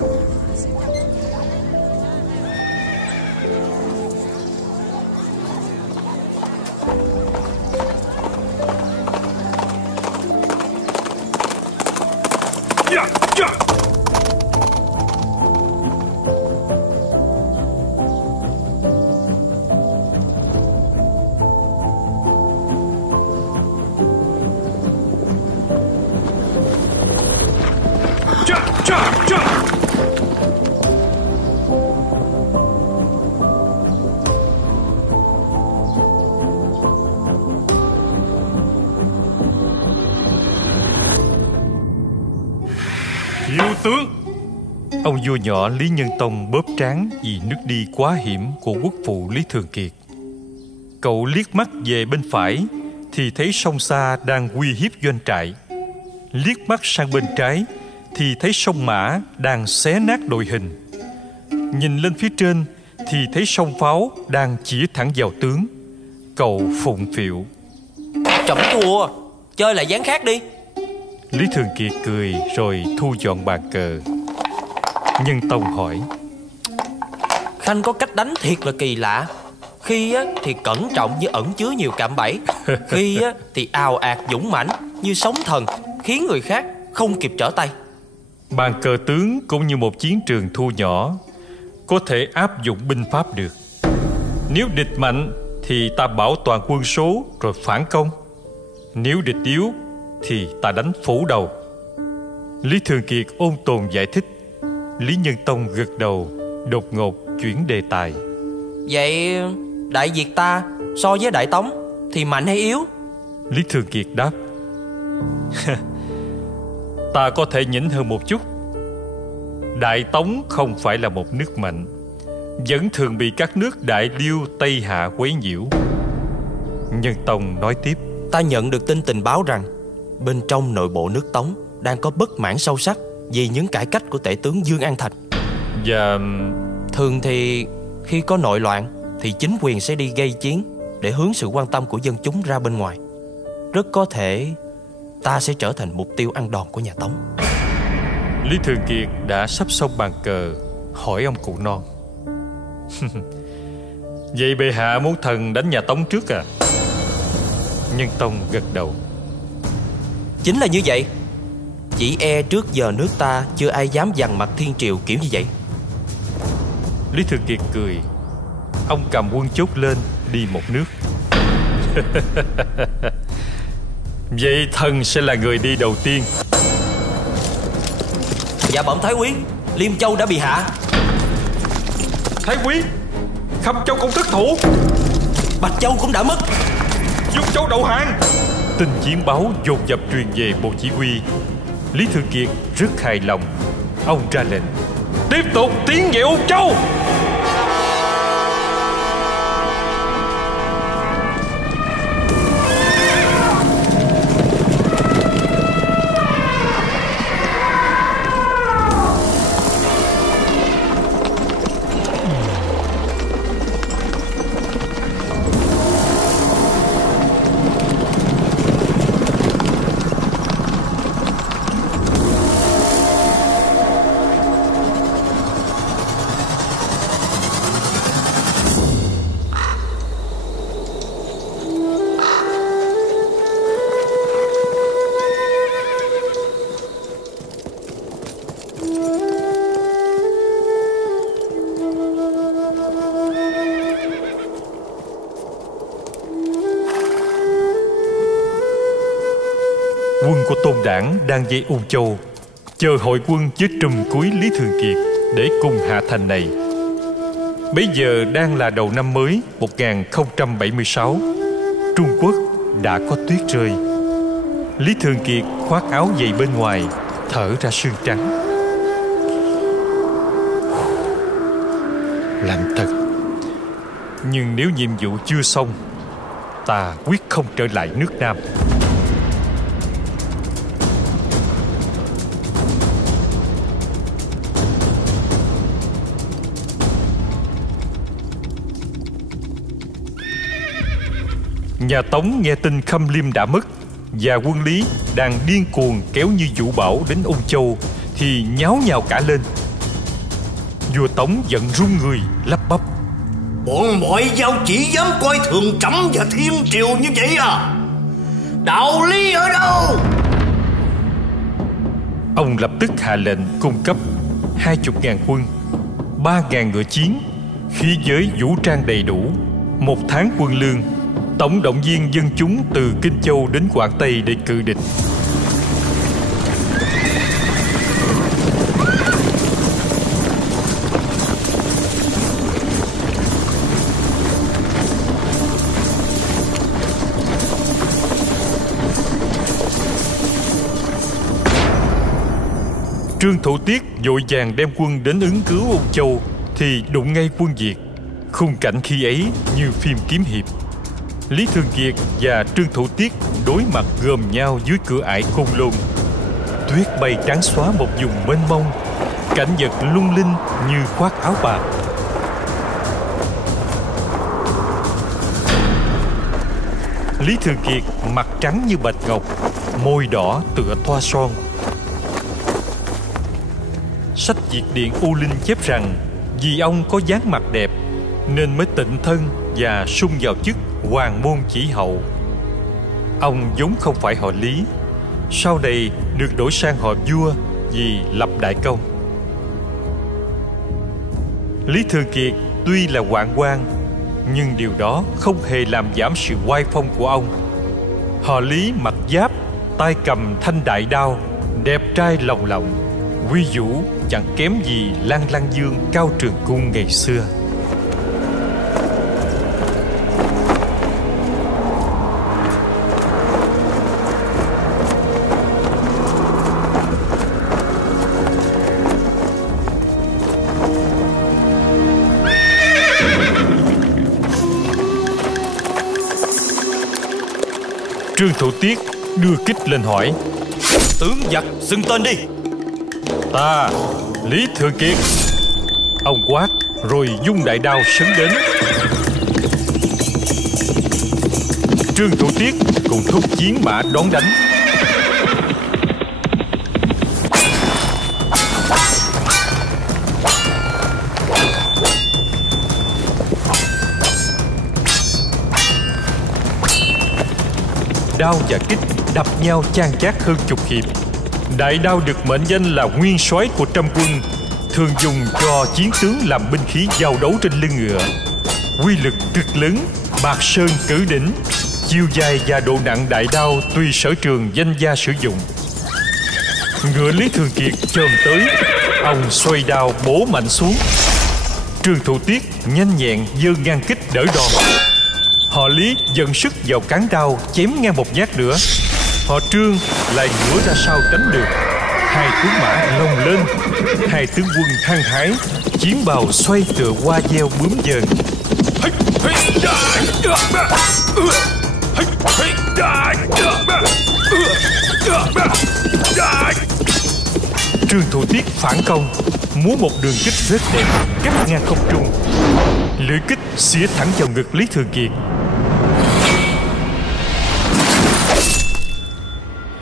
Thiếu tướng. Ông vua nhỏ Lý Nhân Tông bóp trán vì nước đi quá hiểm của quốc phụ Lý Thường Kiệt. Cậu liếc mắt về bên phải thì thấy sông xa đang uy hiếp doanh trại. Liếc mắt sang bên trái thì thấy sông Mã đang xé nát đội hình. Nhìn lên phía trên thì thấy sông Pháo đang chĩa thẳng vào tướng. Cậu phụng phịu: Chậm thua, chơi lại dáng khác đi. Lý Thường Kiệt cười rồi thu dọn bàn cờ. Nhân Tông hỏi: Khanh có cách đánh thiệt là kỳ lạ. Khi thì cẩn trọng như ẩn chứa nhiều cạm bẫy, khi thì ào ạt dũng mãnh như sóng thần, khiến người khác không kịp trở tay. Bàn cờ tướng cũng như một chiến trường thu nhỏ, có thể áp dụng binh pháp được. Nếu địch mạnh thì ta bảo toàn quân số rồi phản công. Nếu địch yếu thì ta đánh phủ đầu. Lý Thường Kiệt ôn tồn giải thích. Lý Nhân Tông gật đầu, đột ngột chuyển đề tài: Vậy Đại Việt ta so với Đại Tống thì mạnh hay yếu? Lý Thường Kiệt đáp: Ta có thể nhỉnh hơn một chút. Đại Tống không phải là một nước mạnh, vẫn thường bị các nước Đại Liêu, Tây Hạ quấy nhiễu. Nhân Tông nói tiếp: Ta nhận được tin tình báo rằng bên trong nội bộ nước Tống đang có bất mãn sâu sắc vì những cải cách của tể tướng Dương An Thạch. Và thường thì khi có nội loạn thì chính quyền sẽ đi gây chiến để hướng sự quan tâm của dân chúng ra bên ngoài. Rất có thể ta sẽ trở thành mục tiêu ăn đòn của nhà Tống. Lý Thường Kiệt đã sắp xong bàn cờ, hỏi ông cụ non: Vậy bệ hạ muốn thần đánh nhà Tống trước à? Nhân Tông gật đầu: Chính là như vậy. Chỉ e trước giờ nước ta chưa ai dám dằn mặt thiên triều kiểu như vậy. Lý Thường Kiệt cười. Ông cầm quân chốt lên, đi một nước. Vậy thần sẽ là người đi đầu tiên. Dạ bẩm Thái Quý, Liêm Châu đã bị hạ. Thái Quý, Khâm Châu cũng thất thủ. Bạch Châu cũng đã mất. Dung Châu đầu hàng. Tin chiến báo dồn dập truyền về bộ chỉ huy. Lý Thường Kiệt rất hài lòng. Ông ra lệnh: Tiếp tục tiến về Ung Châu. Quân của Tôn Đảng đang dây Ung Châu, chờ hội quân với trùm cuối Lý Thường Kiệt để cùng hạ thành này. Bây giờ đang là đầu năm mới 1076. Trung Quốc đã có tuyết rơi. Lý Thường Kiệt khoác áo dày bên ngoài, thở ra sương trắng. Lạnh thật. Nhưng nếu nhiệm vụ chưa xong, ta quyết không trở lại nước Nam. Nhà Tống nghe tin Khâm Liêm đã mất và quân Lý đang điên cuồng kéo như vũ bão đến Ung Châu thì nháo nhào cả lên. Vua Tống giận run người, lắp bắp: Bọn mọi giao chỉ dám coi thường trẫm và thiên triều như vậy à? Đạo lý ở đâu? Ông lập tức hạ lệnh cung cấp 20.000 quân, 3.000 ngựa chiến, khí giới vũ trang đầy đủ, 1 tháng quân lương, tổng động viên dân chúng từ Kinh Châu đến Quảng Tây để cự địch. Trương Thủ Tiết vội vàng đem quân đến ứng cứu Ung Châu thì đụng ngay quân Việt. Khung cảnh khi ấy như phim kiếm hiệp. Lý Thường Kiệt và Trương Thủ Tiết đối mặt gồm nhau dưới cửa ải Côn Lôn. Tuyết bay trắng xóa một vùng mênh mông, cảnh vật lung linh như khoác áo bạc. Lý Thường Kiệt mặt trắng như bạch ngọc, môi đỏ tựa thoa son. Sách Việt Điện U Linh chép rằng vì ông có dáng mặt đẹp nên mới tịnh thân và sung vào chức Hoàng Môn Chỉ Hậu. Ông vốn không phải họ Lý, sau này được đổi sang họ Vua vì lập đại công. Lý Thường Kiệt tuy là hoạn quan, nhưng điều đó không hề làm giảm sự oai phong của ông. Họ Lý mặc giáp, tay cầm thanh đại đao, đẹp trai lồng lộng, quy vũ chẳng kém gì Lan Lăng Dương Cao Trường Cung ngày xưa. Trương Thủ Tiết đưa kích lên hỏi: Tướng giặc xưng tên đi. Ta Lý Thường Kiệt. Ông quát rồi dung đại đao sấn đến. Trương Thủ Tiết cùng thúc chiến mã đón đánh. Đao và kích đập nhau chan chát hơn chục hiệp. Đại đao được mệnh danh là nguyên soái của trăm quân, thường dùng cho chiến tướng làm binh khí giao đấu trên lưng ngựa. Quy lực cực lớn, bạc sơn cử đỉnh. Chiều dài và độ nặng đại đao tùy sở trường danh gia sử dụng. Ngựa Lý Thường Kiệt chồm tới, ông xoay đao bổ mạnh xuống. Trương Thủ Tiết nhanh nhẹn giơ ngang kích đỡ đòn. Họ Lý dần sức vào cán đao chém ngang một nhát nữa. Họ Trương lại ngửa ra sau tránh được. Hai tướng mã lồng lên, hai tướng quân hăng hái, chiến bào xoay tựa hoa gieo bướm dần. Trương Thủ Tiết phản công, múa một đường kích rất đẹp cắt ngang không trung. Lưỡi kích xía thẳng vào ngực Lý Thường Kiệt.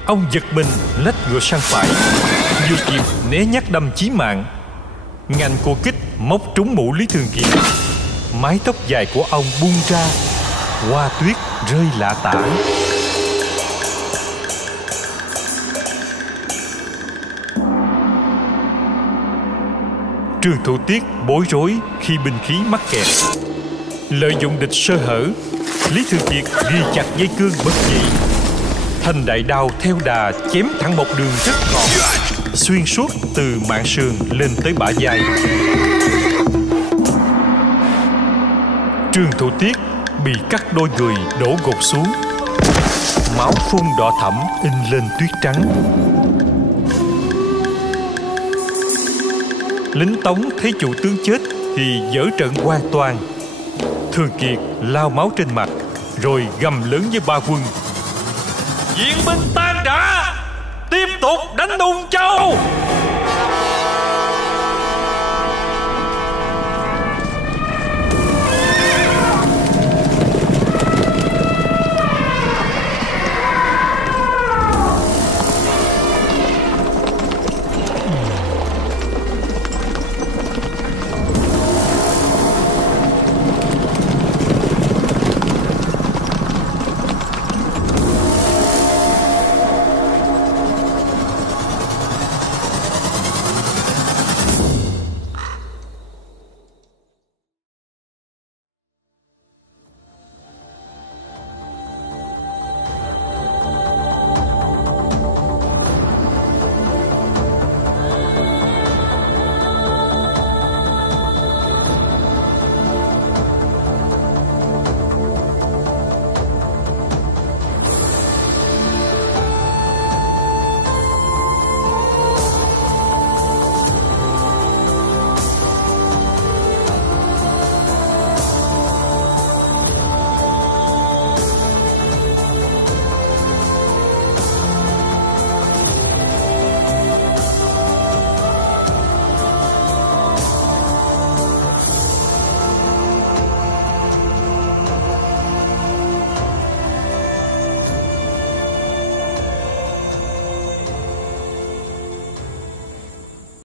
Ông giật mình lách ngựa sang phải, vừa kịp né nhát đâm chí mạng. Ngành của kích móc trúng mũ Lý Thường Kiệt. Mái tóc dài của ông bung ra, hoa tuyết rơi lả tả. Trương Thủ Tiết bối rối khi binh khí mắc kẹt. Lợi dụng địch sơ hở, Lý Thường Kiệt ghi chặt dây cương bất dị. Thanh đại đao theo đà chém thẳng một đường rất gọn, xuyên suốt từ mạn sườn lên tới bả vai. Trương Thủ Tiết bị cắt đôi người đổ gục xuống. Máu phun đỏ thẫm in lên tuyết trắng. Lính Tống thấy chủ tướng chết thì dở trận hoàn toàn. Thường Kiệt lao máu trên mặt, rồi gầm lớn với ba quân: Viện binh tan rã, tiếp tục đánh Ung Châu.